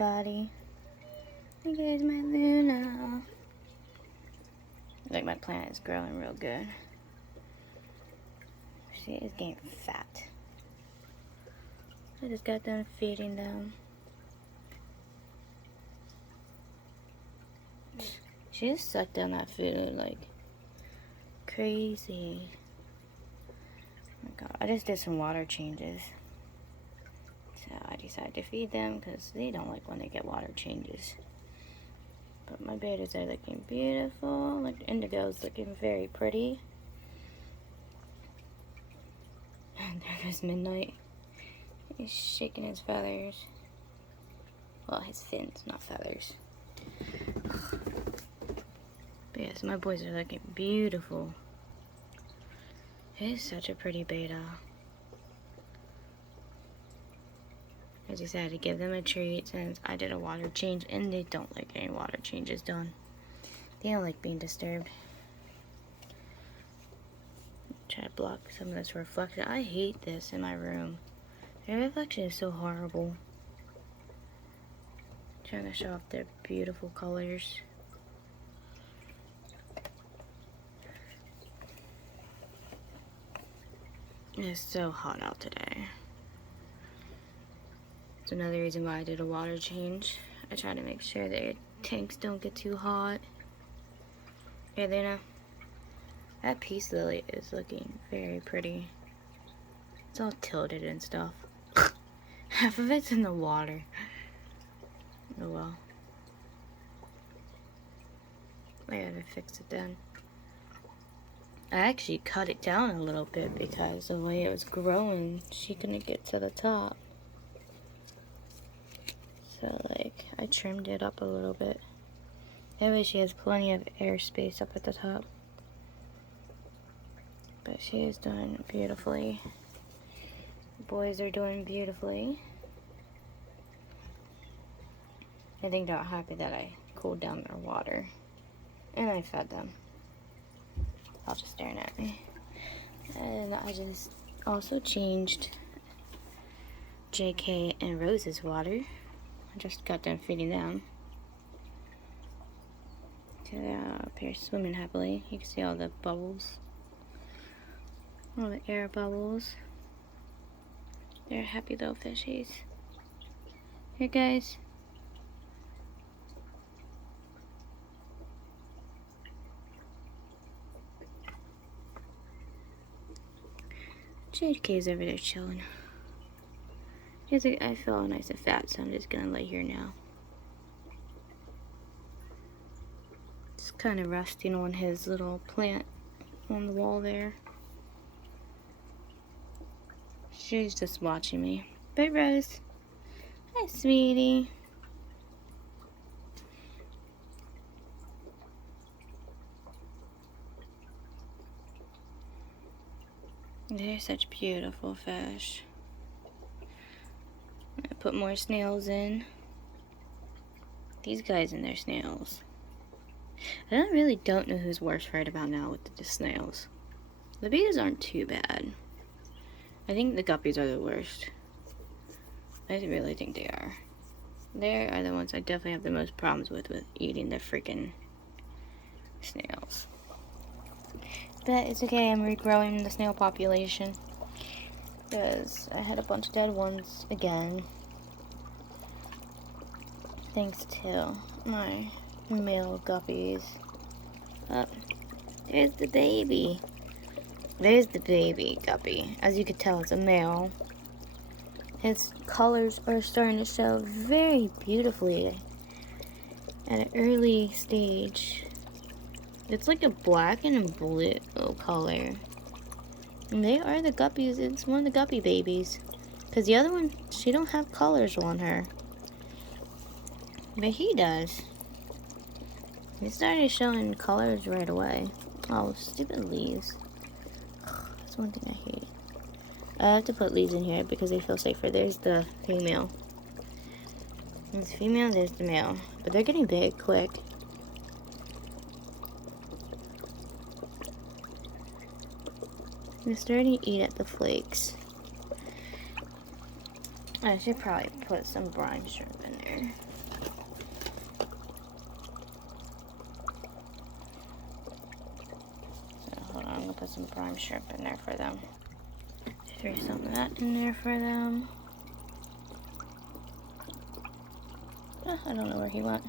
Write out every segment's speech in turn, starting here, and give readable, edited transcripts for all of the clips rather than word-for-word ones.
everybody. Here's my Luna. Like, my plant is growing real good. She is getting fat. I just got done feeding them. She just sucked down that food like crazy. Oh my god, I just did some water changes. So I decided to feed them because they don't like when they get water changes. But my betas are looking beautiful. Like, Indigo's looking very pretty. And there goes Midnight. He's shaking his feathers. Well, his fins, not feathers. But yes, my boys are looking beautiful. He's such a pretty beta. I decided to give them a treat since I did a water change, and they don't like any water changes done. They don't like being disturbed. Try to block some of this reflection. I hate this in my room. The reflection is so horrible. Trying to show off their beautiful colors. It's so hot out today. It's another reason why I did a water change. I try to make sure that your tanks don't get too hot. Yeah, Luna. That peace lily is looking very pretty. It's all tilted and stuff. Half of it's in the water. Oh well. I gotta fix it then. I actually cut it down a little bit because the way it was growing, she couldn't get to the top. So, like, I trimmed it up a little bit. That way she has plenty of airspace up at the top. But she is doing beautifully. The boys are doing beautifully. I think they're happy that I cooled down their water. And I fed them. All just staring at me. And I just also changed JK and Rose's water. I just got done feeding them. So they're up here swimming happily. You can see all the bubbles. All the air bubbles. They're happy little fishies. Here, guys. JK's over there chilling. I feel nice and fat, so I'm just gonna lay here now. It's kind of resting on his little plant on the wall there. She's just watching me. But Rose, hi, sweetie. They're such beautiful fish. I put more snails in. These guys and their snails. I really don't know who's worse right about now with the snails. The betas aren't too bad. I think the guppies are the worst. I really think they are. They are the ones I definitely have the most problems with eating the freaking snails. But it's okay, I'm regrowing the snail population. Because I had a bunch of dead ones again. Thanks to my male guppies. Oh, there's the baby. There's the baby guppy. As you can tell, it's a male. His colors are starting to show very beautifully at an early stage. It's like a black and a blue color. And they are the guppies. It's one of the guppy babies. Because the other one, she don't have colors on her. But he does. He started showing colors right away. Oh, stupid leaves. That's one thing I hate. I have to put leaves in here because they feel safer. There's the female. There's the female, there's the male. But they're getting big quick. They're starting to eat at the flakes. I should probably put some brine shrimp in there. some brine shrimp in there for them. Throw some of that in there for them. I don't know where he went.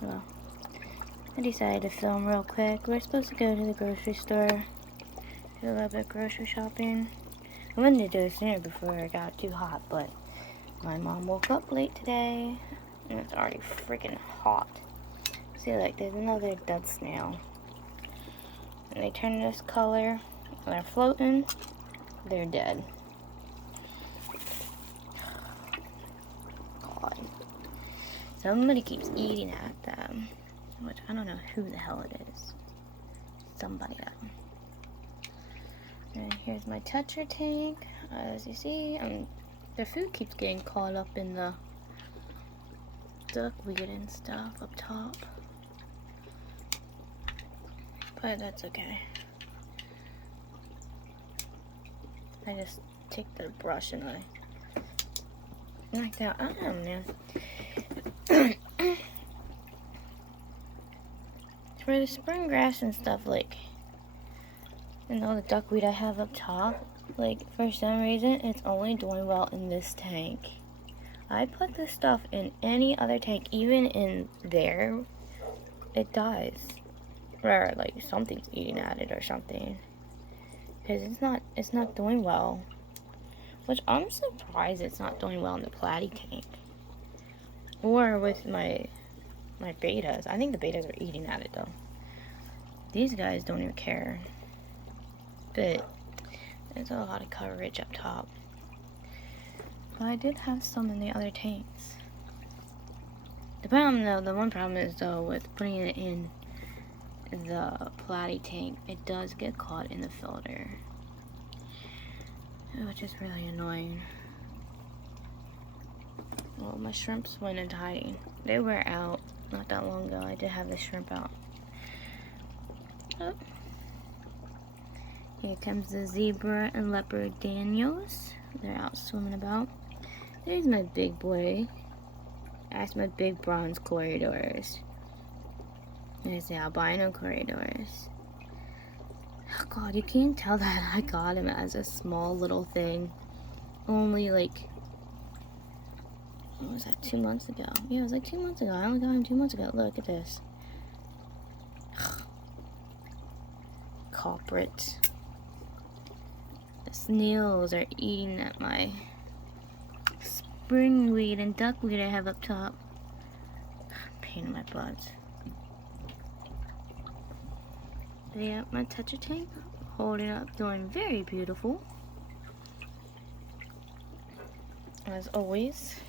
Well, I decided to film real quick. We're supposed to go to the grocery store, do a little bit of grocery shopping. I wanted to do it sooner before it got too hot, but my mom woke up late today, and it's already freaking hot. See, like, there's another dead snail. And they turn this color, and they're floating, they're dead. God. Somebody keeps eating at them, which I don't know who the hell it is. Somebody up. And here's my Tetra tank. As you see, the food keeps getting caught up in the duckweed and stuff up top. But that's okay. I just take the brush and I knock that out. Oh, man. For the spring grass and stuff, like, and all the duckweed I have up top, like, for some reason, it's only doing well in this tank. I put this stuff in any other tank, even in there, it dies. Or, like, something's eating at it or something. Because it's not doing well. Which, I'm surprised it's not doing well in the platy tank. Or with my betas. I think the betas are eating at it, though. These guys don't even care. But there's a lot of coverage up top. But I did have some in the other tanks. The problem, though, the one problem is, though, with putting it in the platy tank, it does get caught in the filter, which is really annoying. Well, my shrimps went into hiding. They were out not that long ago. I did have the shrimp out. Oh. Here comes the zebra and leopard Daniels. They're out swimming about. There's my big boy. That's my big bronze corridors. There's the albino corridors. Oh God, you can't tell that I got him as a small little thing. Only like, what was that, 2 months ago? Yeah, it was like 2 months ago. I only got him 2 months ago. Look at this. Culprit. The snails are eating at my springweed and duckweed I have up top. Pain in my butt. Yeah, my Tetra tank holding up, doing very beautiful. As always.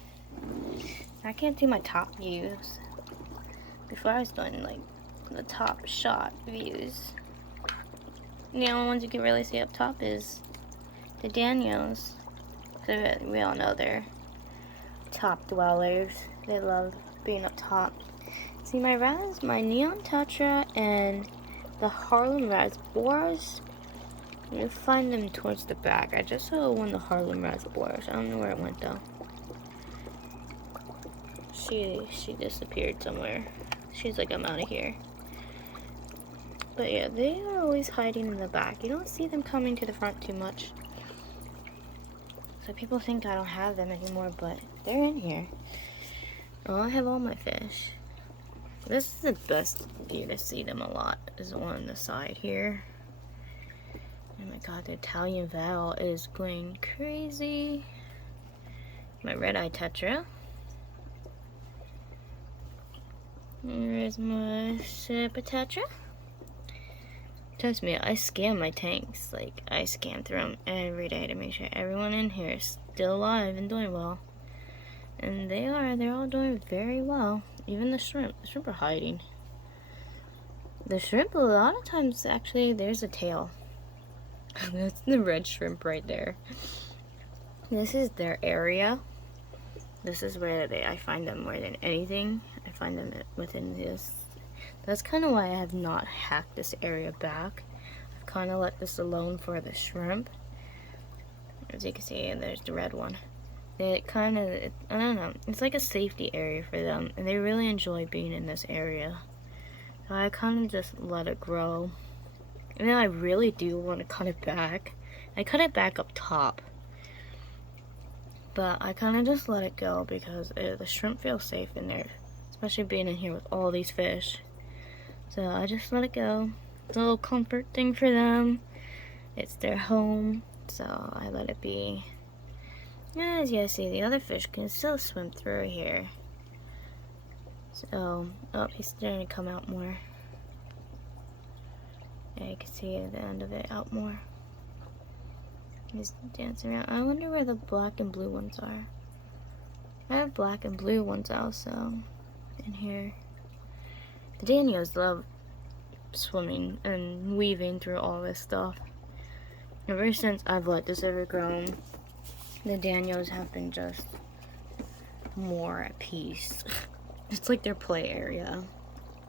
I can't do my top views. Before I was doing like the top shot views. The only ones you can really see up top is the Daniels. So we all know they're top dwellers. They love being up top. See my neon Tetra and the Harlem Raspberries, you find them towards the back. I just saw one of the Harlem Raspberries. I don't know where it went though. She disappeared somewhere. She's like, I'm out of here. But yeah, they are always hiding in the back. You don't see them coming to the front too much. So people think I don't have them anymore, but they're in here. Oh, I have all my fish. This is the best view to see them a lot, is the one on the side here. Oh my God, the Italian Val is going crazy. My red-eye Tetra. Here's my super Tetra. Trust me, I scan my tanks. Like, I scan through them every day to make sure everyone in here is still alive and doing well. And they're all doing very well. Even the shrimp. The shrimp are hiding. The shrimp, a lot of times, actually, there's a tail. That's the red shrimp right there. This is their area. This is where I find them more than anything. I find them within this. That's kind of why I have not hacked this area back. I've kind of let this alone for the shrimp. As you can see, there's the red one. It kind of, I don't know, it's like a safety area for them, and they really enjoy being in this area. So I kind of just let it grow. And then I really do want to cut it back. I cut it back up top. But I kind of just let it go because the shrimp feel safe in there. Especially being in here with all these fish. So I just let it go. It's a little comfort thing for them. It's their home. So I let it be. As you guys see, the other fish can still swim through here. So, oh, he's starting to come out more. Yeah, you can see at the end of it out more. He's dancing around. I wonder where the black and blue ones are. I have black and blue ones also in here. The Daniels love swimming and weaving through all this stuff. Ever since I've let this overgrown, the Daniels have been just more at peace. It's like their play area.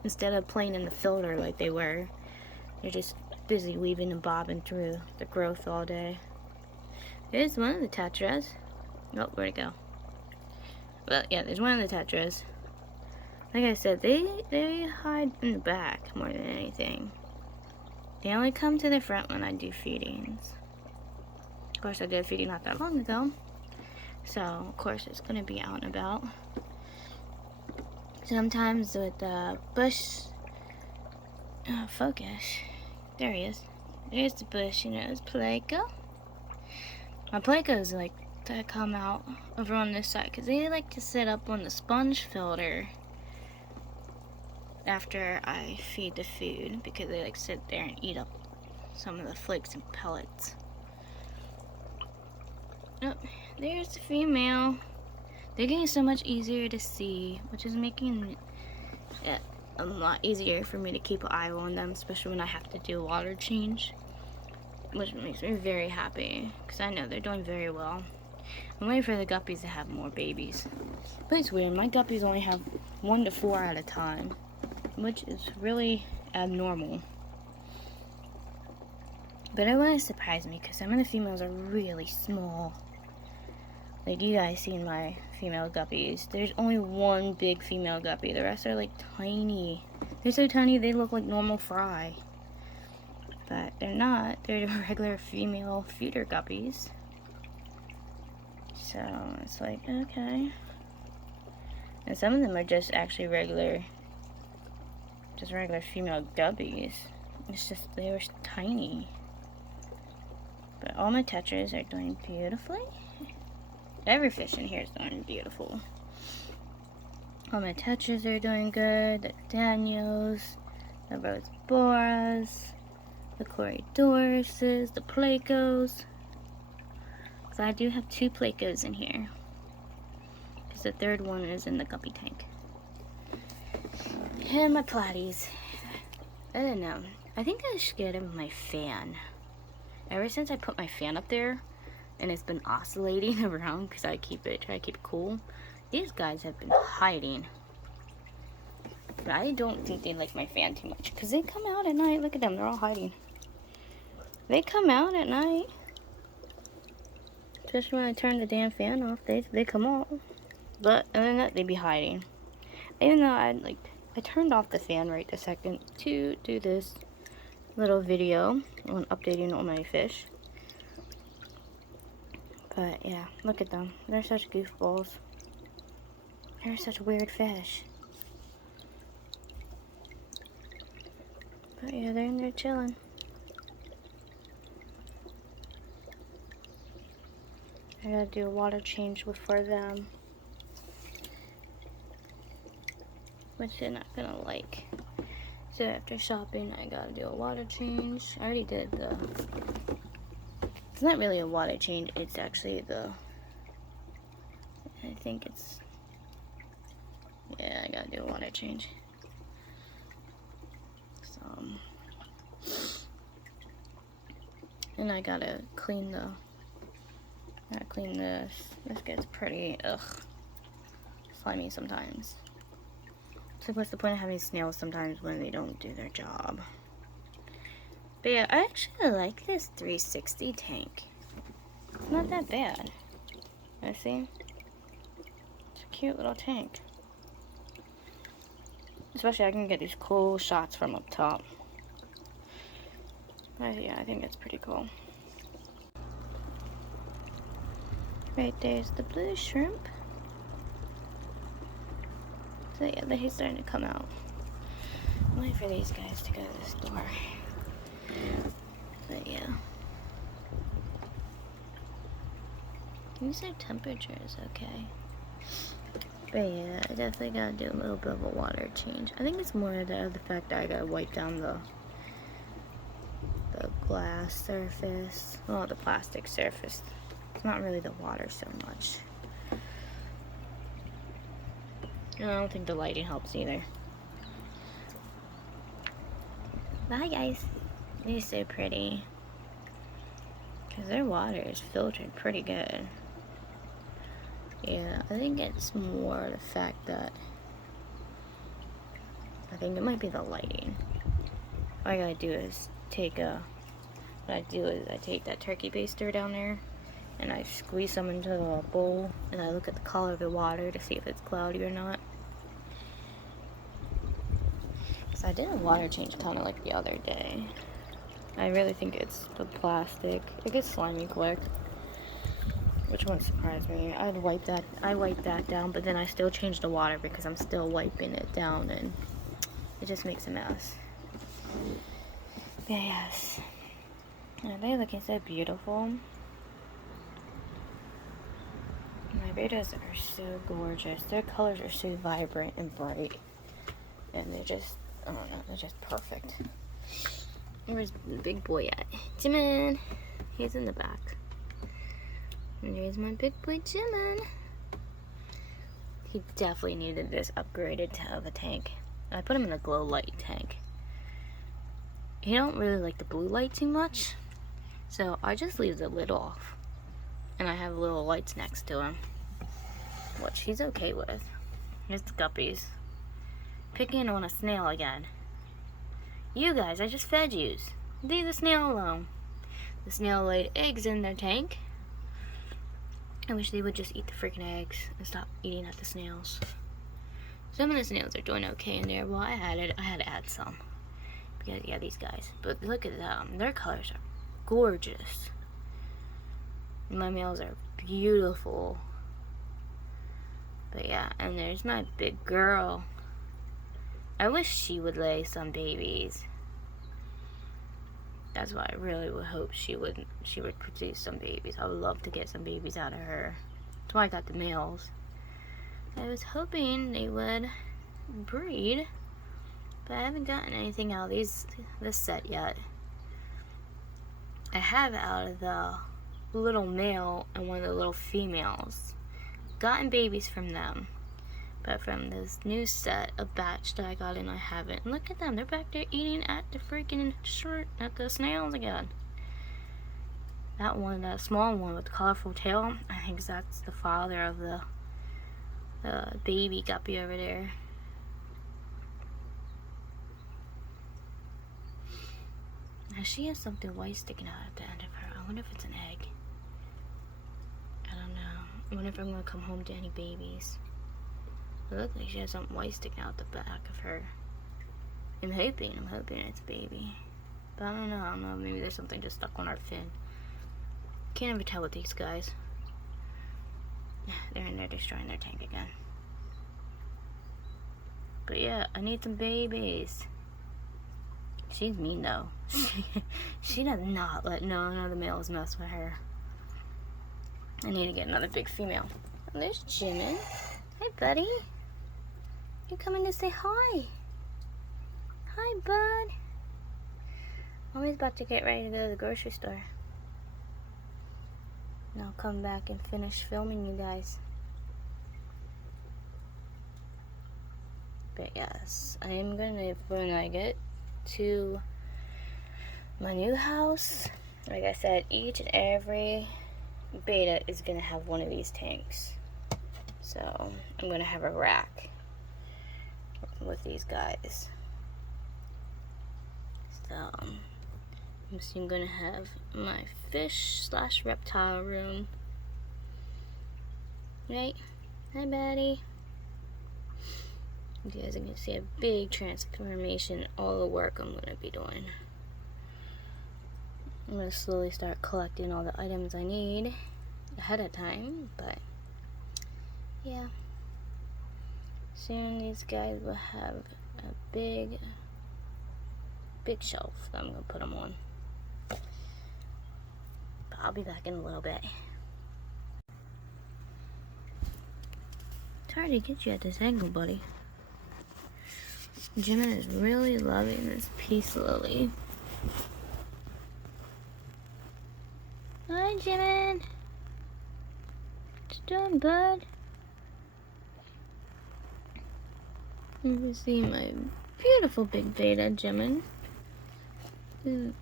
Instead of playing in the filter like they were, they're just busy weaving and bobbing through the growth all day. There's one of the tetras. Oh, where'd it go? Well, yeah, there's one of the tetras. Like I said, they hide in the back more than anything. They only come to the front when I do feedings. Of course, I did a feeding not that long ago. So, of course, it's going to be out and about. Sometimes with the bush... Oh, focus. There he is. There's the bush, you know, it's Pleco. My Plecos like to come out over on this side because they like to sit up on the sponge filter after I feed the food because they like sit there and eat up some of the flakes and pellets. Oh, there's the female. They're getting so much easier to see, which is making it a lot easier for me to keep an eye on them, especially when I have to do a water change, which makes me very happy because I know they're doing very well. I'm waiting for the guppies to have more babies. But it's weird, my guppies only have 1 to 4 at a time, which is really abnormal. But it wouldn't surprise me because some of the females are really small. Like you guys see in my female guppies, there's only 1 big female guppy. The rest are like tiny. They're so tiny they look like normal fry. But they're not. They're regular female feeder guppies. So it's like, okay. And some of them are just actually regular female guppies. It's just, they were tiny. But all my tetras are doing beautifully. Every fish in here is doing beautiful. All my tetras are doing good. The Daniels, the Rose Boras, the Corridorses, the Plecos. So I do have 2 Plecos in here. Because the 3rd one is in the guppy tank. And my platies. I don't know. I think I was scared of my fan. Ever since I put my fan up there, and it's been oscillating around because I try to keep it cool, these guys have been hiding. But I don't think they like my fan too much because they come out at night. Look at them, they're all hiding. They come out at night. Especially when I turn the damn fan off, they come out. But other than that, they be hiding. Even though I turned off the fan right this second to do this little video on updating all my fish. But yeah, look at them. They're such goofballs. They're such weird fish. But yeah, they're in there chilling. I gotta do a water change for them, which they're not gonna like. So after shopping, I gotta do a water change. I already did the... It's not really a water change, it's actually the... I think it's... Yeah, I gotta do a water change. So... And I gotta clean the... Gotta clean this. This gets pretty, slimy sometimes. So what's the point of having snails sometimes when they don't do their job? But yeah, I actually like this 360 tank. It's not that bad. I see. It's a cute little tank. Especially I can get these cool shots from up top. Yeah, I think that's pretty cool. Right there's the blue shrimp. So yeah, he's starting to come out. I'm waiting for these guys to go to the store. But yeah. You said temperature is okay. But yeah, I definitely gotta do a little bit of a water change. I think it's more the fact that I gotta wipe down the glass surface. Well, the plastic surface. It's not really the water so much. And I don't think the lighting helps either. Bye guys. They're so pretty. Because their water is filtered pretty good. Yeah, I think it's more the fact that I think it might be the lighting. All I gotta do is take what I do is I take that turkey baster down there and I squeeze some into a bowl and I look at the color of the water to see if it's cloudy or not. So I did a water change kind of like the other day. I really think it's the plastic. It gets slimy quick, which wouldn't surprise me. I wiped that down, but then I still changed the water because I'm still wiping it down and it just makes a mess. But yes. Are they looking so beautiful? My betas are so gorgeous. Their colors are so vibrant and bright. And they're just, I don't know, they're just perfect. Where's the big boy at? Jimin! He's in the back. And there's my big boy Jimin. He definitely needed this upgraded of a tank. I put him in a glow light tank. He don't really like the blue light too much. So I just leave the lid off. And I have little lights next to him. Which he's okay with. Here's the guppies. Picking on a snail again. You guys, I just fed yous. Leave the snail alone. The snail laid eggs in their tank. I wish they would just eat the freaking eggs and stop eating at the snails. Some of the snails are doing okay in there. Well, I had to add some. Because, yeah, these guys. But look at them. Their colors are gorgeous. My males are beautiful. But yeah, and there's my big girl. I wish she would lay some babies. That's why I really would hope she would produce some babies. I would love to get some babies out of her. That's why I got the males. I was hoping they would breed, but I haven't gotten anything out of this set yet. I have out of the little male and one of the little females. Gotten babies from them. But from this new set, a batch that I got in, I haven't. And look at them, they're back there eating at the freaking at the snails again. That one, that small one with the colorful tail, I think that's the father of the baby guppy over there. Now she has something white sticking out at the end of her. I wonder if it's an egg. I don't know. I wonder if I'm gonna come home to any babies. It looks like she has something white sticking out the back of her. I'm hoping it's a baby. But I don't know, maybe there's something just stuck on our fin. Can't ever tell with these guys. They're in there destroying their tank again. But yeah, I need some babies. She's mean though. She does not let none of the males mess with her. I need to get another big female. Oh, there's Jimin. Hi, buddy. You coming to say hi? Hi, bud. Mommy's about to get ready to go to the grocery store. And I'll come back and finish filming you guys. But yes, I am gonna, when I get to my new house, like I said, each and every beta is gonna have one of these tanks. So I'm gonna have a rack with these guys. So I'm gonna have my fish / reptile room. Right? Hi, buddy. You guys are gonna see a big transformation, all the work I'm gonna be doing. I'm gonna slowly start collecting all the items I need ahead of time, but yeah. Soon these guys will have a big shelf that I'm gonna put them on. But I'll be back in a little bit. It's hard to get you at this angle, buddy. Jimin is really loving this peace lily. Hi, Jimin. What you doing, bud? You can see my beautiful big beta, Jimin. He's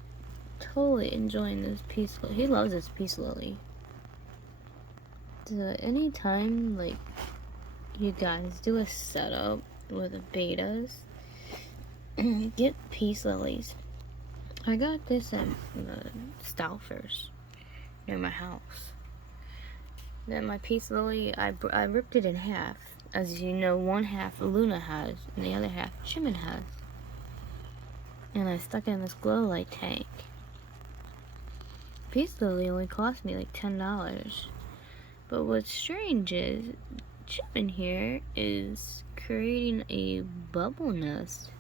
totally enjoying this peace lily. He loves this peace lily. So anytime, like, you guys do a setup with the betas, get peace lilies. I got this at the Stouffer's near my house. Then my peace lily, I ripped it in half. As you know, one half Luna has, and the other half Jimin has. And I stuck it in this glow light tank. Peace lily only cost me like $10. But what's strange is, Jimin here is creating a bubble nest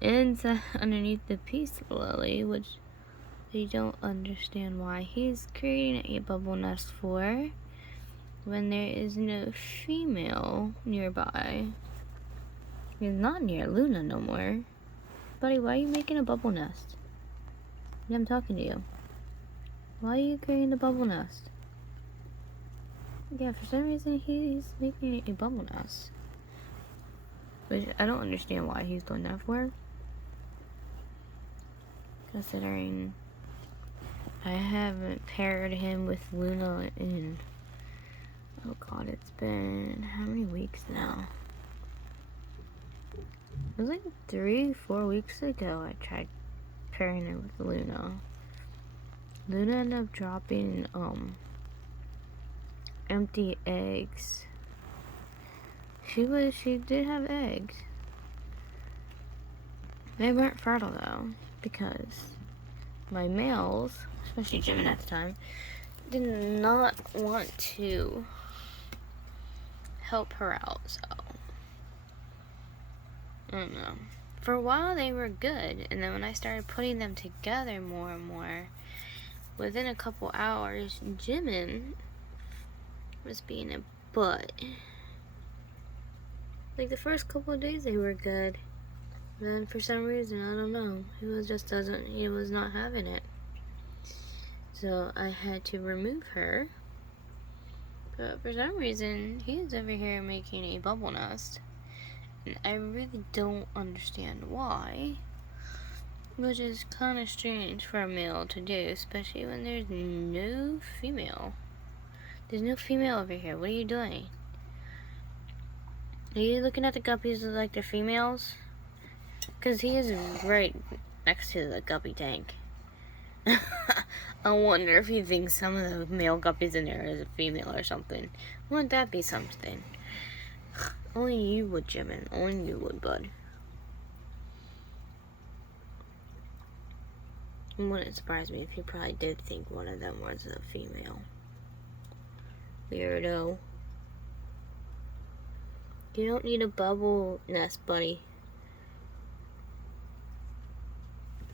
inside underneath the peace lily, which I don't understand why he's creating a bubble nest for when there is no female nearby. He's not near Luna no more. Buddy, why are you making a bubble nest? I'm talking to you. Why are you creating the bubble nest? Yeah, for some reason he's making a bubble nest. Which I don't understand why he's doing that for. Considering I haven't paired him with Luna in, oh god, it's been how many weeks now? It was like 3-4 weeks ago I tried pairing him with Luna. Luna ended up dropping empty eggs. She did have eggs. They weren't fertile though, because my males, especially Jimin at the time, did not want to help her out, so I don't know. For a while they were good, and then when I started putting them together more and more, within a couple hours, Jimin was being a butt. Like the first couple of days they were good. Then for some reason, I don't know, he was not having it. So I had to remove her. But for some reason, he's over here making a bubble nest. And I really don't understand why. Which is kind of strange for a male to do, especially when there's no female. There's no female over here. What are you doing? Are you looking at the guppies like they're females? Because he is right next to the guppy tank. I wonder if he thinks some of the male guppies in there is a female or something. Wouldn't that be something? Only you would, Jimin. Only you would, bud. It wouldn't surprise me if he probably did think one of them was a female. Weirdo. You don't need a bubble nest, buddy.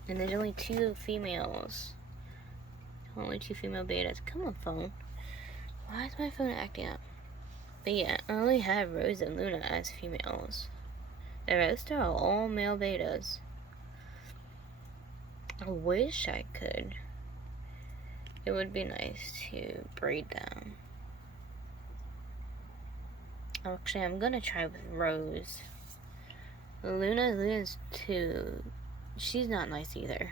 And there's only 2 females. Only 2 female betas. Come on, phone. Why is my phone acting up? But yeah, I only have Rose and Luna as females. The rest are all male betas. I wish I could. It would be nice to breed them. Actually, I'm gonna try with Rose. Luna's too. She's not nice either.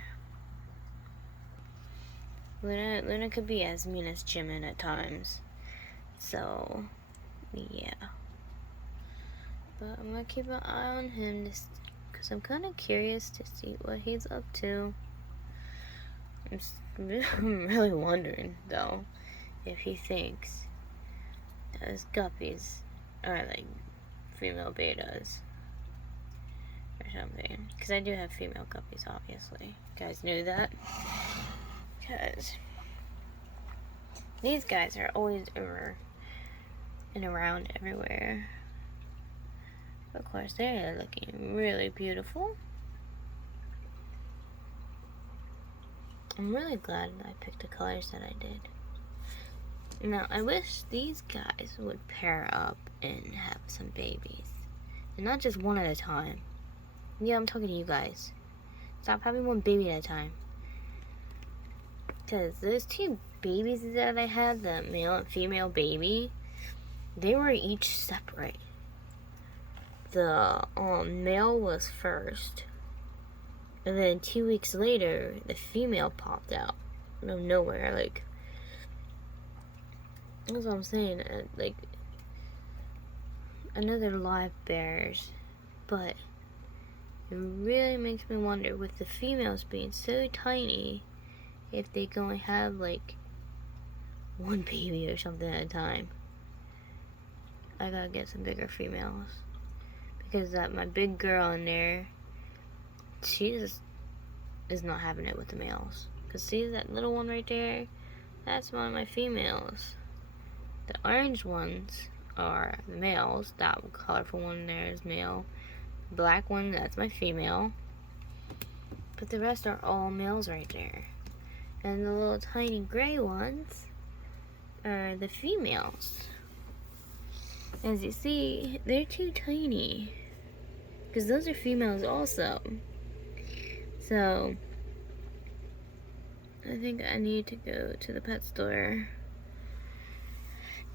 Luna could be as mean as Jimin at times. So, yeah. But I'm gonna keep an eye on him just because I'm kind of curious to see what he's up to. I'm really wondering, though, if he thinks that his guppies are like female betas. or something. Because I do have female guppies, obviously. You guys knew that. Because these guys are always over and around everywhere. Of course, they're looking really beautiful. I'm really glad that I picked the colors that I did. Now, I wish these guys would pair up and have some babies. And not just one at a time. Yeah, I'm talking to you guys. Stop having one baby at a time. Because those two babies that I had, the male and female baby, they were each separate. The male was first. And then 2 weeks later, the female popped out out of nowhere. Like, that's what I'm saying. Like, another live bears. But it really makes me wonder, with the females being so tiny, if they can only have like one baby or something at a time. I gotta get some bigger females. Because my big girl in there, she just is not having it with the males. Because see that little one right there? That's one of my females. The orange ones are the males. That colorful one there is male. The black one, that's my female. But the rest are all males right there. And the little tiny gray ones are the females. As you see, they're too tiny. Because those are females also. So, I think I need to go to the pet store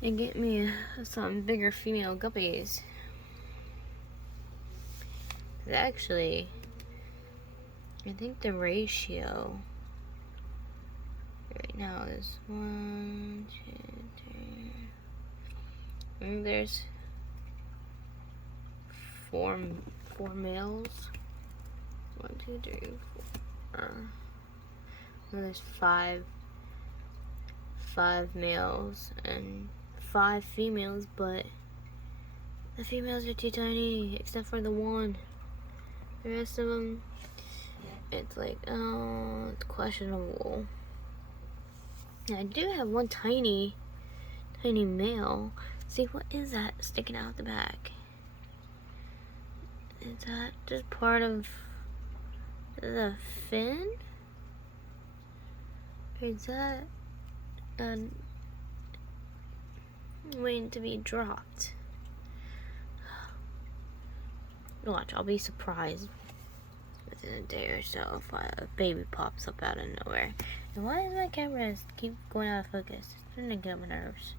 and get me some bigger female guppies. Actually, I think the ratio right now is 1, 2, 3. And there's four males. 1, 2, 3, 4. And there's five males and 5 females, but the females are too tiny, except for the one. The rest of them, it's like, oh, it's questionable. I do have one tiny male. See, what is that sticking out the back? Is that just part of the fin? Or is that waiting to be dropped? Watch, I'll be surprised within a day or so if a baby pops up out of nowhere. And why does my camera keep going out of focus? It's starting to get on my nerves.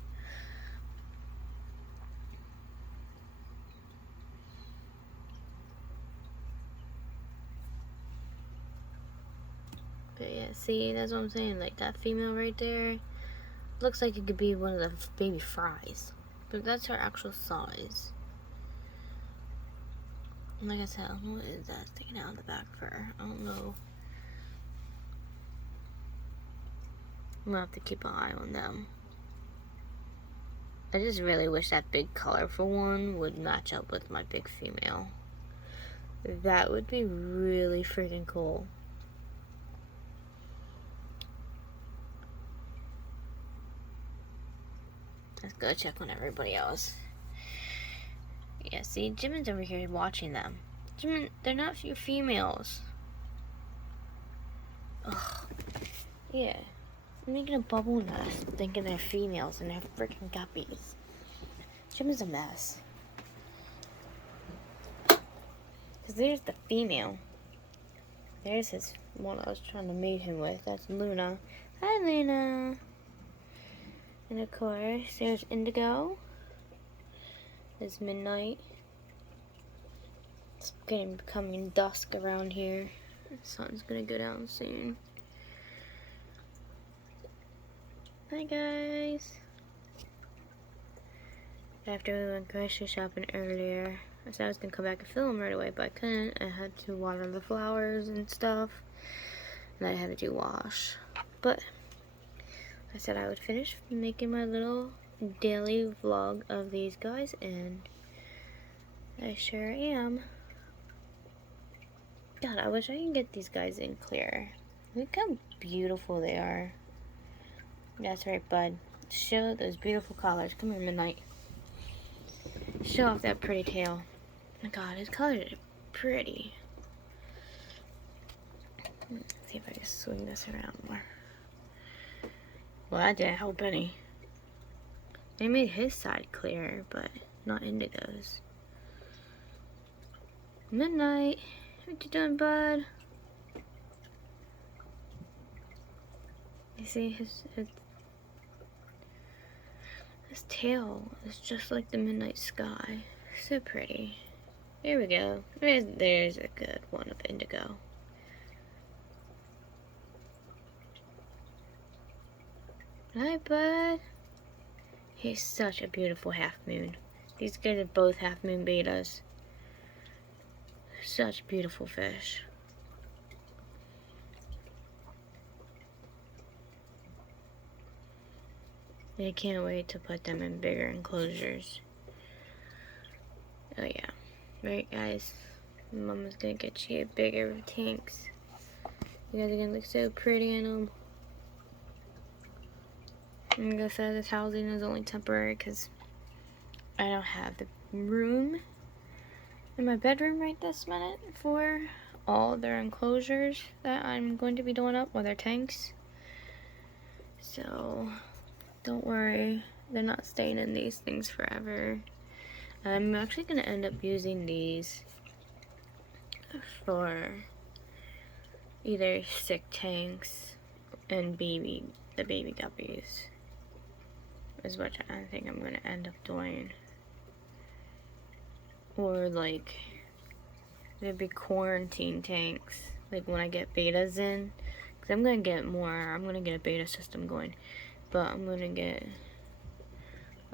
But yeah, see, that's what I'm saying. Like, that female right there looks like it could be one of the baby fries. But that's her actual size. Like I said, what is that sticking out of the back fur? I don't know. I'm gonna have to keep an eye on them. I just really wish that big colorful one would match up with my big female. That would be really freaking cool. Let's go check on everybody else. Yeah, see, Jimin's over here watching them. Jimin, they're not your females. Ugh. Yeah. I'm making a bubble nest thinking they're females and they're freaking guppies. Jimin's a mess. Because there's the female. There's his one I was trying to mate him with. That's Luna. Hi, Luna. And of course, there's Indigo. It's midnight. It's becoming dusk around here. The sun's gonna go down soon. Hi guys. After we went grocery shopping earlier, I said I was gonna come back and film right away, but I couldn't. I had to water the flowers and stuff, and I had to do wash. But I said I would finish making my little daily vlog of these guys, and I sure am. God, I wish I could get these guys in clear. Look how beautiful they are. That's right, bud. Show those beautiful colors. Come here, Midnight. Show off that pretty tail. Oh my God, his colors are pretty. Let's see if I can swing this around more. Well, that didn't help any. They made his side clear, but not Indigo's. Midnight, what you doing, bud? You see his tail is just like the midnight sky. So pretty. There we go. There's a good one of Indigo. Hi, bud. He's such a beautiful half moon. These guys are both half moon betas. Such beautiful fish. I can't wait to put them in bigger enclosures. Oh yeah. Right, guys? Mama's gonna get you bigger tanks. You guys are gonna look so pretty in them. I'm gonna say this housing is only temporary because I don't have the room in my bedroom right this minute for all their enclosures that I'm going to be doing up with their tanks. So don't worry, they're not staying in these things forever. I'm actually going to end up using these for either sick tanks and the baby guppies is what I think I'm going to end up doing. Or like maybe quarantine tanks, like when I get betas in, because I'm going to get more, I'm going to get a beta system going, but I'm going to get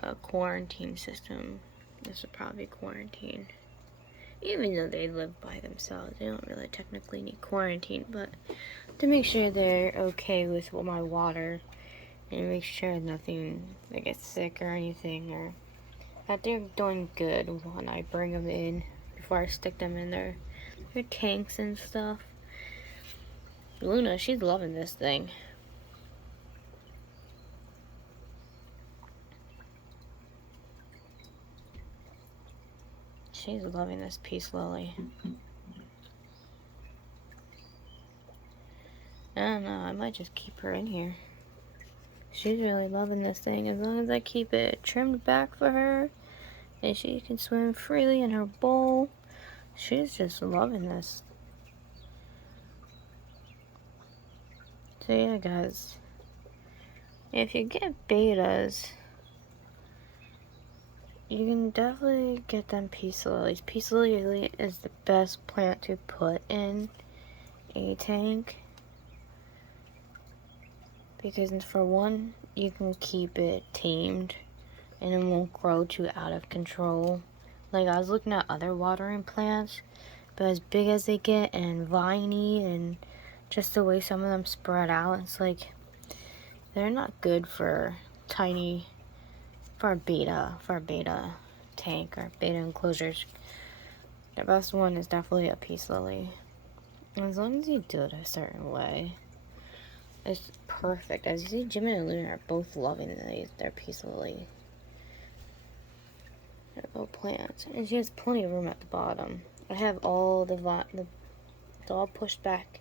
a quarantine system. This would probably be quarantine. Even though they live by themselves, they don't really technically need quarantine, but to make sure they're okay with my water and make sure nothing they get sick or anything, or that they're doing good when I bring them in before I stick them in their tanks and stuff. Luna, she's loving this thing. She's loving this peace lily. I don't know, I might just keep her in here. She's really loving this thing. As long as I keep it trimmed back for her and she can swim freely in her bowl, she's just loving this. So yeah, guys, if you get betas, you can definitely get them peace lilies. Peace lily is the best plant to put in a tank because for one, you can keep it tamed and it won't grow too out of control. Like I was looking at other watering plants, but as big as they get and viney and just the way some of them spread out, it's like they're not good for tiny, for a beta tank or beta enclosures. The best one is definitely a peace lily. As long as you do it a certain way, it's perfect. As you see, Jim and Luna are both loving their peace lily. They're both plants, and she has plenty of room at the bottom. I have all it's all pushed back.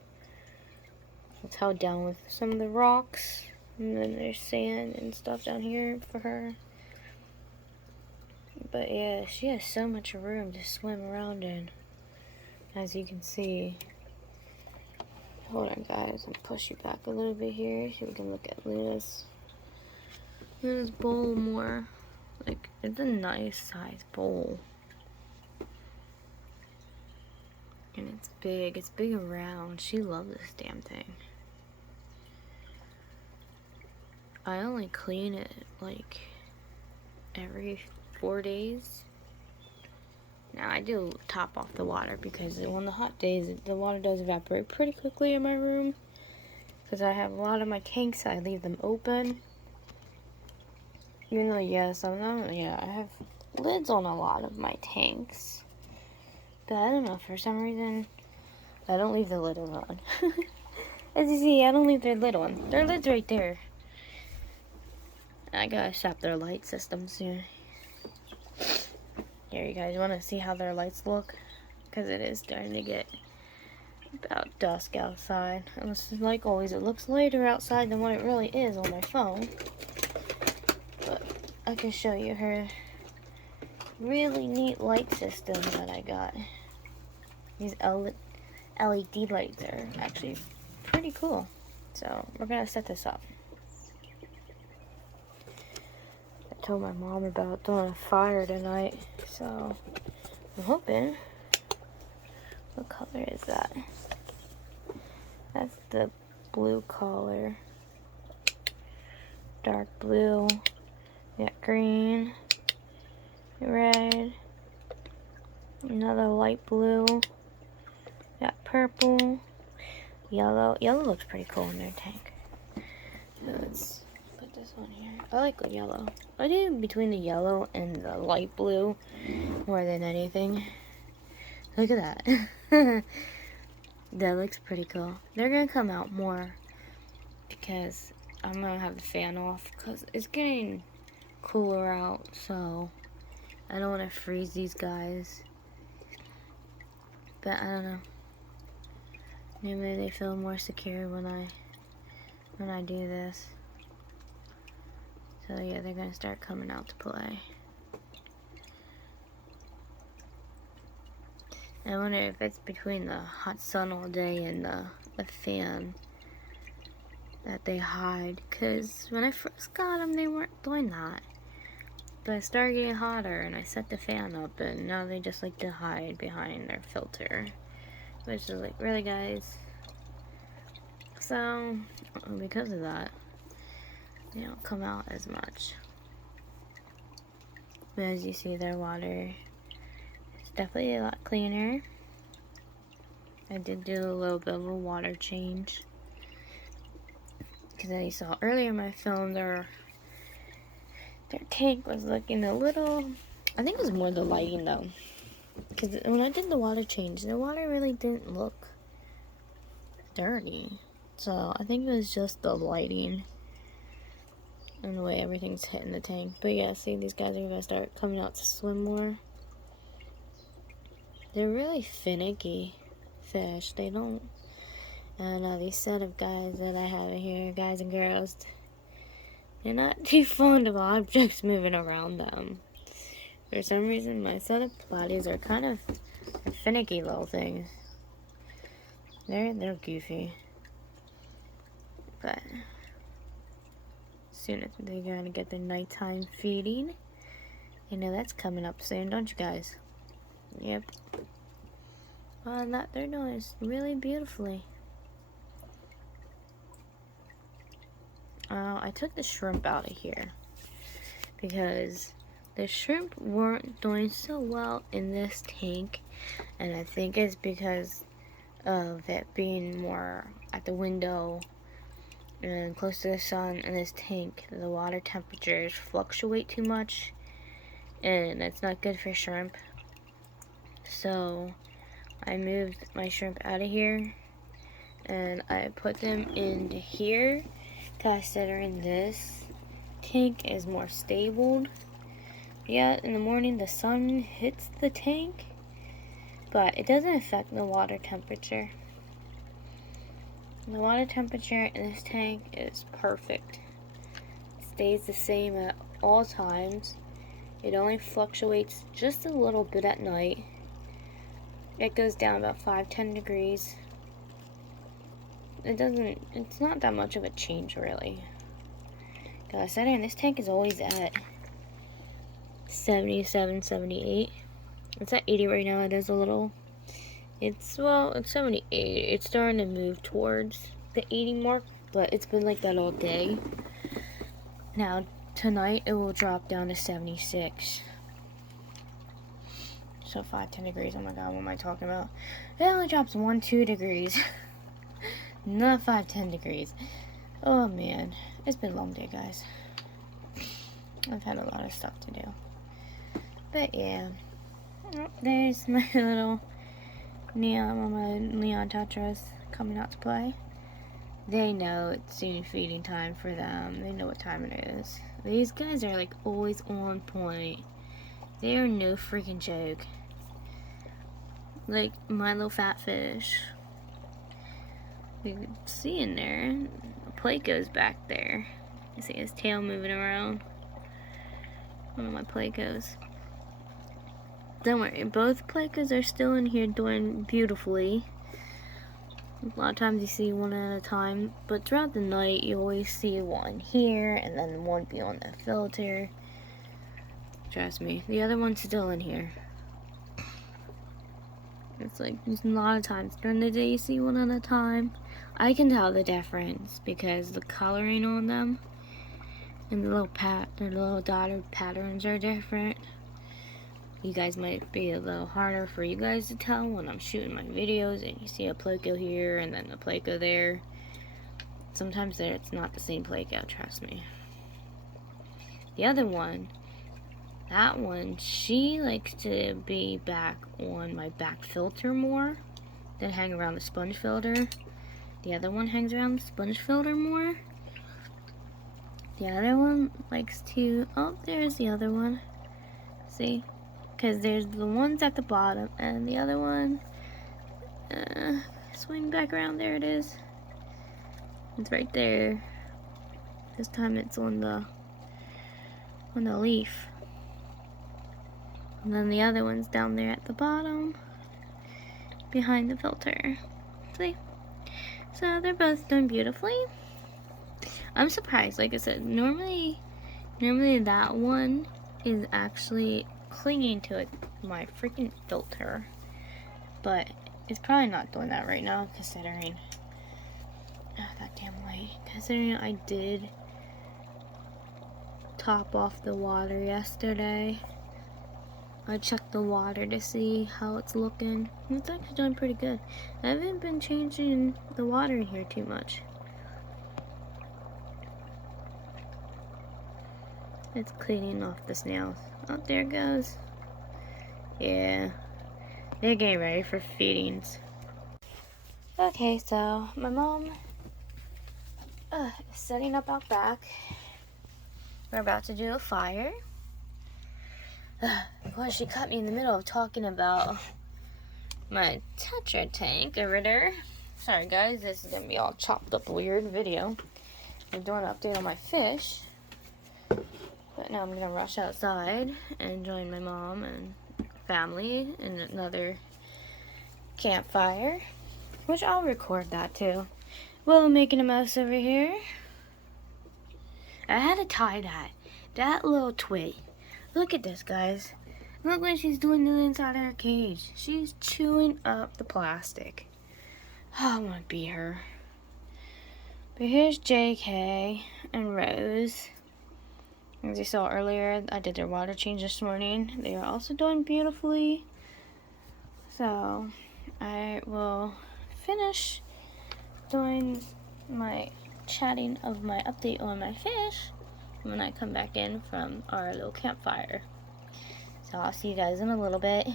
It's held down with some of the rocks, and then there's sand and stuff down here for her. But yeah, she has so much room to swim around in, as you can see. Hold on, guys, I'll push you back a little bit here so we can look at Luna's bowl more. Like, it's a nice size bowl. And it's big and round. She loves this damn thing. I only clean it like every 4 days. Now I do top off the water because on the hot days the water does evaporate pretty quickly in my room. Because I have a lot of my tanks, I leave them open. Even though, yes, I have lids on a lot of my tanks. But I don't know, for some reason, I don't leave the lid on. As you see, I don't leave their lid on. Their lid's right there. I gotta shop their light system soon. Here, you guys want to see how their lights look? Because it is starting to get about dusk outside. Unless, like always, it looks lighter outside than what it really is on my phone. But I can show you her really neat light system that I got. These LED lights are actually pretty cool. So we're gonna set this up. I told my mom about doing a fire tonight, so I'm hoping. What color is that? That's the blue color. Dark blue. We got green, red, another light blue. Got purple, yellow. Yellow looks pretty cool in their tank. So let's put this on here. I like the yellow. I do between the yellow and the light blue more than anything. Look at that. That looks pretty cool. They're gonna come out more because I'm gonna have the fan off because it's getting cooler out, so I don't want to freeze these guys. But I don't know. Maybe they feel more secure when I do this. So yeah, they're gonna start coming out to play. I wonder if it's between the hot sun all day and the fan that they hide. Because when I first got them, they weren't doing that. But it started getting hotter and I set the fan up and now they just like to hide behind their filter. Which is like, really guys? So, because of that, they don't come out as much. But as you see, their water is definitely a lot cleaner. I did do a little bit of a water change. Because as you saw earlier in my film, their tank was looking a little, I think it was more the lighting though. Because when I did the water change, the water really didn't look dirty. So I think it was just the lighting and the way everything's hitting the tank. But yeah, see, these guys are going to start coming out to swim more. They're really finicky fish. They don't, I don't know, these set of guys that I have in here, guys and girls, they're not too fond of objects moving around them. For some reason, my set of platies are kind of finicky little things. They're goofy. But soon as they're gonna get their nighttime feeding, you know that's coming up soon, don't you guys? Yep. Well, that they're doing is really beautifully. I took the shrimp out of here because the shrimp weren't doing so well in this tank, and I think it's because of it being more at the window and close to the sun. In this tank, the water temperatures fluctuate too much, and it's not good for shrimp. So I moved my shrimp out of here, and I put them into here, considering this tank is more stable. Yeah, in the morning the sun hits the tank, but it doesn't affect the water temperature. The water temperature in this tank is perfect. It stays the same at all times. It only fluctuates just a little bit at night. It goes down about 5-10 degrees. It's not that much of a change really. Like I said, this tank is always at 77, 78. It's at 80 right now. It is a little, it's 78. It's starting to move towards the 80 mark, but it's been like that all day. Now, tonight it will drop down to 76. So 5-10 degrees. Oh my god, what am I talking about? It only drops 1-2 degrees. Not 5-10 degrees. Oh man, it's been a long day, guys. I've had a lot of stuff to do. But yeah, oh, there's my little Neon, my Leon Tetras coming out to play. They know it's soon feeding time for them. They know what time it is. These guys are like always on point. They are no freaking joke. Like my little fat fish. You can see in there, the plate goes back there. You see his tail moving around. One of my Placos. Don't worry, both Placos are still in here doing beautifully. A lot of times you see one at a time, but throughout the night you always see one here and then one beyond the filter. Trust me, the other one's still in here. It's like a lot of times during the day you see one at a time. I can tell the difference because the coloring on them and the little dotted patterns are different. You guys might be a little harder for you guys to tell when I'm shooting my videos and you see a Placo here and then a Placo there. Sometimes it's not the same Placo, trust me. The other one, that one, she likes to be back on my back filter more than hang around the sponge filter. The other one hangs around the sponge filter more. The other one likes to, oh, there's the other one. See? Because there's the ones at the bottom and the other one, swing back around, there it is. It's right there. This time it's on the leaf. And then the other one's down there at the bottom, behind the filter. See? So they're both doing beautifully. I'm surprised, like I said, normally that one is actually clinging to my freaking filter, but it's probably not doing that right now considering that damn light. Considering I did top off the water yesterday. I checked the water to see how it's looking. It's actually doing pretty good. I haven't been changing the water in here too much. It's cleaning off the snails. Oh, there it goes. Yeah, they're getting ready for feedings. Okay, so my mom is setting up out back. We're about to do a fire. Of course, she caught me in the middle of talking about my Tetra tank over there. Sorry guys, this is gonna be all chopped up weird video. I'm doing an update on my fish. But now I'm gonna rush outside and join my mom and family in another campfire, which I'll record that too. Well, making a mess over here. I had to tie that little twig. Look at this, guys. Look what she's doing to the inside of her cage. She's chewing up the plastic. Oh, I want to be her. But here's JK and Rose. As you saw earlier, I did their water change this morning. They are also doing beautifully. So, I will finish doing my chatting of my update on my fish when I come back in from our little campfire. So, I'll see you guys in a little bit.